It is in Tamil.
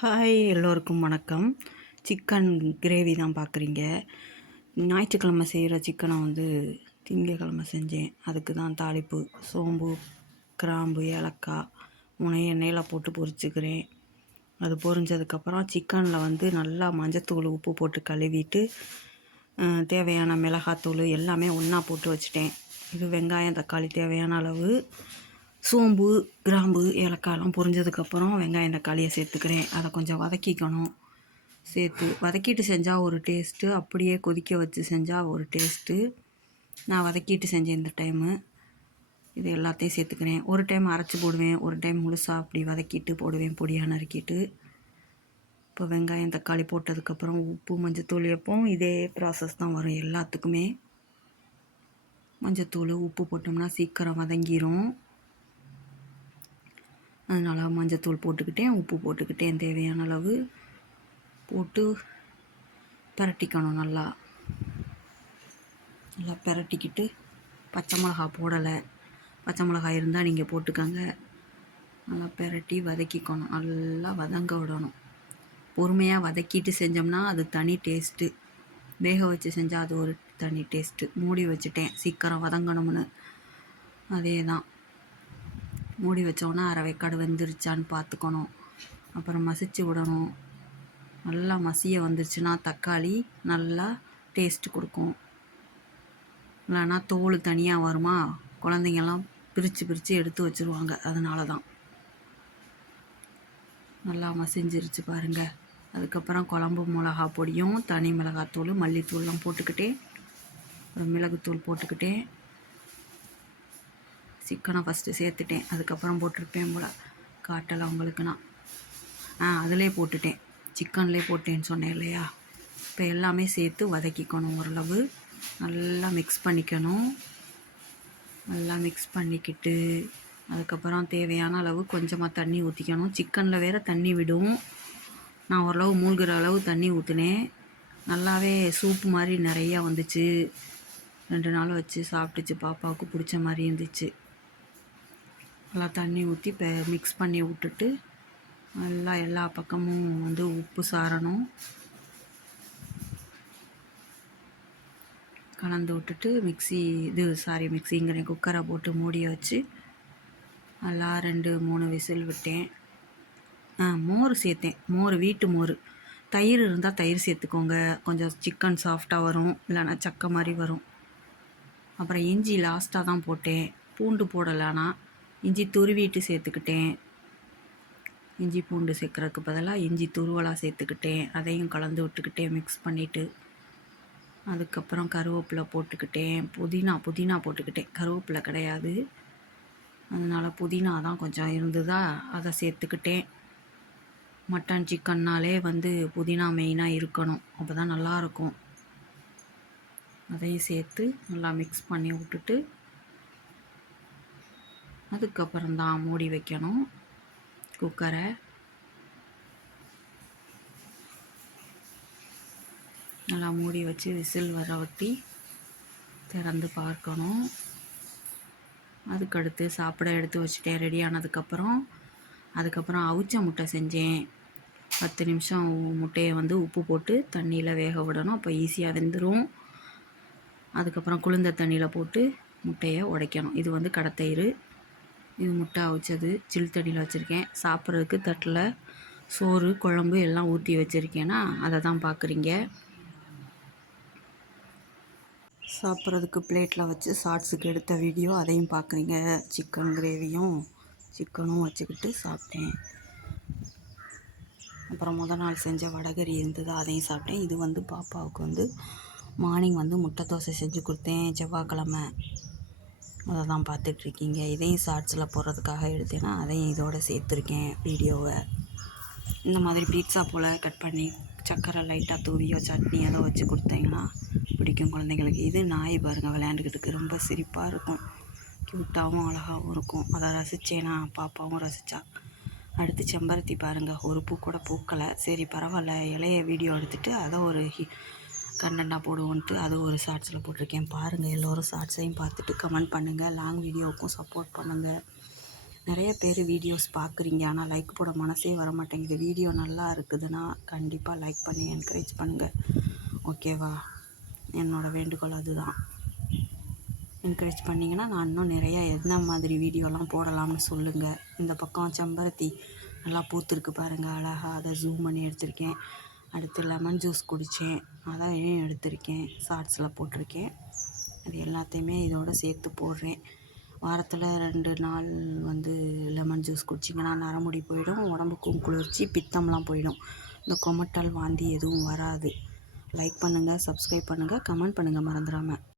ஹாய் எல்லோருக்கும் வணக்கம். சிக்கன் கிரேவி தான் பார்க்குறீங்க ஞாயிற்றுக்கிழமை செய்கிற சிக்கனை வந்து திங்கக்கிழமை செஞ்சேன். அதுக்கு தான் தாளிப்பு. சோம்பு கிராம்பு ஏலக்காய் முனை எண்ணெயில் போட்டு பொரிச்சுக்கிறேன். அது பொரிஞ்சதுக்கப்புறம் சிக்கனில் வந்து நல்லா மஞ்சத்தூள் உப்பு போட்டு கழுவிட்டு தேவையான மிளகாத்தூள் எல்லாமே ஒன்றா போட்டு வச்சுட்டேன். இது வெங்காயம் தக்காளி தேவையான அளவு. சோம்பு கிராம்பு ஏலக்காய்லாம் பொரிஞ்சதுக்கப்புறம் வெங்காயம் தக்காளியை சேர்த்துக்கிறேன். அதை கொஞ்சம் வதக்கிக்கணும். சேர்த்து வதக்கிட்டு செஞ்சால் ஒரு டேஸ்ட்டு அப்படியே கொதிக்க வச்சு செஞ்சால் ஒரு டேஸ்ட்டு நான் வதக்கிட்டு செஞ்சேன் இந்த டைமு இது எல்லாத்தையும் சேர்த்துக்கிறேன். ஒரு டைம் அரைச்சி போடுவேன். ஒரு டைம் முழுசாக அப்படி வதக்கிட்டு போடுவேன். பொடியாக நறுக்கிட்டு. இப்போ வெங்காயம் தக்காளி போட்டதுக்கப்புறம் உப்பு மஞ்சத்தூள் எப்பவும் இதே ப்ராசஸ் தான் வரும் எல்லாத்துக்குமே. மஞ்சத்தூள் உப்பு போட்டோம்னா சீக்கிரம் வதங்கிரும். அதனால் மஞ்சத்தூள் போட்டுக்கிட்டேன் உப்பு போட்டுக்கிட்டேன் தேவையான அளவு. போட்டு பிரட்டிக்கணும் நல்லா. நல்லா பிரட்டிக்கிட்டு பச்சை மிளகா போடலை. பச்சை மிளகாய் இருந்தால் நீங்கள் போட்டுக்கோங்க. நல்லா பிரட்டி வதக்கிக்கணும். நல்லா வதங்க விடணும். பொறுமையாக வதக்கிட்டு செஞ்சோம்னா அது தனி டேஸ்ட்டு. வேக வச்சு செஞ்சால் அது ஒரு தனி டேஸ்ட்டு. மூடி வச்சுட்டேன். சீக்கிரம் வதங்கணும்னு. அதே தான் மூடி வச்சோன்னா அரைவேக்காடு வெந்துருச்சான்னு பார்த்துக்கணும். அப்புறம் மசிச்சு விடணும். நல்லா மசிய வந்துருச்சுன்னா தக்காளி நல்லா டேஸ்ட் கொடுக்கும். இல்லைன்னா தோல் தனியாக வருமா? குழந்தைங்கெல்லாம் பிரித்து பிரித்து எடுத்து வச்சுருவாங்க. அதனால தான் நல்லா மசிஞ்சிருச்சு பாருங்கள் அதுக்கப்புறம் குழம்பு மிளகா பொடியும் தனி மிளகாத்தூள் மல்லித்தூள்லாம் போட்டுக்கிட்டேன். அப்புறம் மிளகுத்தூள் போட்டுக்கிட்டேன். சிக்கனை ஃபஸ்ட்டு சேர்த்துட்டேன். அதுக்கப்புறம் போட்டிருப்பேன் போல். காட்டலை உங்களுக்கு நான் ஆ அதிலே போட்டுட்டேன். சிக்கன்லேயே போட்டேன்னு சொன்னேன் இல்லையா? இப்போ எல்லாமே சேர்த்து வதக்கிக்கணும் ஓரளவு. நல்லா மிக்ஸ் பண்ணிக்கணும். நல்லா மிக்ஸ் பண்ணிக்கிட்டு அதுக்கப்புறம் தேவையான அளவு கொஞ்சமாக தண்ணி ஊற்றிக்கணும் சிக்கனில் வேறு தண்ணி விடும். நான் ஓரளவு மூழ்கிற அளவு தண்ணி ஊற்றினேன் நல்லாவே சூப் மாதிரி நிறையா வந்துச்சு. ரெண்டு நாள் வச்சு சாப்பிட்டுச்சு. பாப்பாவுக்கு பிடிச்ச மாதிரி இருந்துச்சு. நல்லா தண்ணி ஊற்றி இப்போ மிக்ஸ் பண்ணி விட்டுட்டு நல்லா எல்லா பக்கமும் வந்து உப்பு சாரணும் கலந்து விட்டுட்டு மிக்ஸி இது சாரி மிக்ஸிங்கிறேன் குக்கரை போட்டு மூடி வச்சு நல்லா ரெண்டு மூணு விசில் விட்டேன். ஆ மோர் சேர்த்தேன். மோர் வீட்டு மோர். தயிர் இருந்தால் தயிர் சேர்த்துக்கோங்க. கொஞ்சம் சிக்கன் சாஃப்டாக வரும். இல்லைன்னா சக்கை மாதிரி வரும். அப்புறம் இஞ்சி லாஸ்ட்டாக தான் போட்டேன். பூண்டு போடலைன்னா இஞ்சி துருவிட்டு சேர்த்துக்கிட்டேன். இஞ்சி பூண்டு சேர்க்குறதுக்கு பதிலாக இஞ்சி துருவலாக சேர்த்துக்கிட்டேன். அதையும் கலந்து விட்டுக்கிட்டேன் மிக்ஸ் பண்ணிவிட்டு அதுக்கப்புறம் கருவேப்பிலை போட்டுக்கிட்டேன். புதினா புதினா போட்டுக்கிட்டேன். கருவேப்பிலை கிடையாது. அதனால் புதினா தான் கொஞ்சம் இருந்ததா அதை சேர்த்துக்கிட்டேன். மட்டன் சிக்கன்னாலே வந்து புதினா மெயினாக இருக்கணும். அப்போ தான் நல்லாயிருக்கும் அதையும் சேர்த்து நல்லா மிக்ஸ் பண்ணி விட்டுட்டு அதுக்கப்புறம் தான் மூடி வைக்கணும் குக்கரை நல்லா மூடி வச்சு விசில் வர ஒட்டி திறந்து பார்க்கணும். அதுக்கடுத்து சாப்பிட எடுத்து வச்சுட்டேன் ரெடி ஆனதுக்கப்புறம். அதுக்கப்புறம் அவிச்ச முட்டை செஞ்சேன். பத்து நிமிஷம் முட்டையை வந்து உப்பு போட்டு தண்ணியில் வேக விடணும். அப்போ ஈஸியாக வெந்துடும் அதுக்கப்புறம் குளிர்ந்த தண்ணியில் போட்டு முட்டையை உடைக்கணும். இது வந்து கடத்தயிறு. இது முட்டை அவிச்சது சில் தடியில் வச்சுருக்கேன். சாப்பிட்றதுக்கு தட்டில் சோறு குழம்பு எல்லாம் ஊற்றி வச்சுருக்கேன்னா அதை தான் பார்க்குறீங்க சாப்பிட்றதுக்கு பிளேட்டில் வச்சு ஷார்ட்ஸுக்கு எடுத்த வீடியோ அதையும் பார்க்குறீங்க சிக்கன் கிரேவியும் சிக்கனும் வச்சுக்கிட்டு சாப்பிட்டேன். அப்புறம் முத நாள் செஞ்ச வடகரி இருந்தது அதையும் சாப்பிட்டேன். இது வந்து பாப்பாவுக்கு வந்து மார்னிங் வந்து முட்டை தோசை செஞ்சு கொடுத்தேன் செவ்வாய்க்கிழமை. அதை தான் பார்த்துட்ருக்கீங்க. இதையும் ஷார்ட்ஸில் போடுறதுக்காக எடுத்தேன்னா அதையும் இதோட சேர்த்துருக்கேன் வீடியோவை. இந்த மாதிரி பீட்சா போல் கட் பண்ணி சக்கரை லைட்டாக தூவியோ சட்னி ஏதோ வச்சு கொடுத்தீங்கன்னா பிடிக்கும் குழந்தைங்களுக்கு இது நாய் பாருங்கள் விளையாண்டுக்கிட்டு ரொம்ப சிரிப்பாக இருக்கும். க்யூட்டாகவும் அழகாகவும் இருக்கும். அதை ரசித்தேனா பாப்பாவும் ரசித்தா அடுத்து செம்பருத்தி பாருங்கள் ஒரு பூ கூட பூக்கலை. சரி பரவாயில்ல. இலைய வீடியோ எடுத்துகிட்டு அதை ஒரு ஹி கண்டென்ட்டாக போடுவோன்ட்டு அது ஒரு ஷார்ட்ஸில் போட்டிருக்கேன். பாருங்கள் எல்லோரும் ஷார்ட்ஸையும் பார்த்துட்டு கமெண்ட் பண்ணுங்கள் லாங் வீடியோவுக்கும் சப்போர்ட் பண்ணுங்கள் நிறைய பேர் வீடியோஸ் பார்க்குறீங்க. ஆனால் லைக் போட மனசே வர மாட்டேங்குது வீடியோ நல்லா இருக்குதுன்னா கண்டிப்பாக லைக் பண்ணி என்கரேஜ் பண்ணுங்கள் ஓகேவா என்னோடய வேண்டுகோள் அதுதான். என்கரேஜ் பண்ணிங்கன்னா நான் இன்னும் நிறையா என்ன மாதிரி வீடியோலாம் போடலாம்னு சொல்லுங்கள் இந்த பக்கம் செம்பருத்தி நல்லா பூத்துருக்கு பாருங்கள் அழகாக அதை ஜூம் பண்ணி எடுத்திருக்கேன். அடுத்து லெமன் ஜூஸ் குடித்தேன். அதையும் எடுத்திருக்கேன். ஷார்ட்ஸில் போட்டிருக்கேன். அது எல்லாத்தையுமே இதோடு சேர்த்து போடுறேன். வாரத்தில் ரெண்டு நாள் வந்து லெமன் ஜூஸ் குடிச்சிங்கன்னா நரமுடி போயிடும் உடம்புக்கும் குளிர்ச்சி பித்தம்லாம் போயிடும். இந்த கொமட்டல் வாந்தி எதுவும் வராது. லைக் பண்ணுங்கள் சப்ஸ்கிரைப் பண்ணுங்கள் கமெண்ட் பண்ணுங்கள் மறந்துடாமல்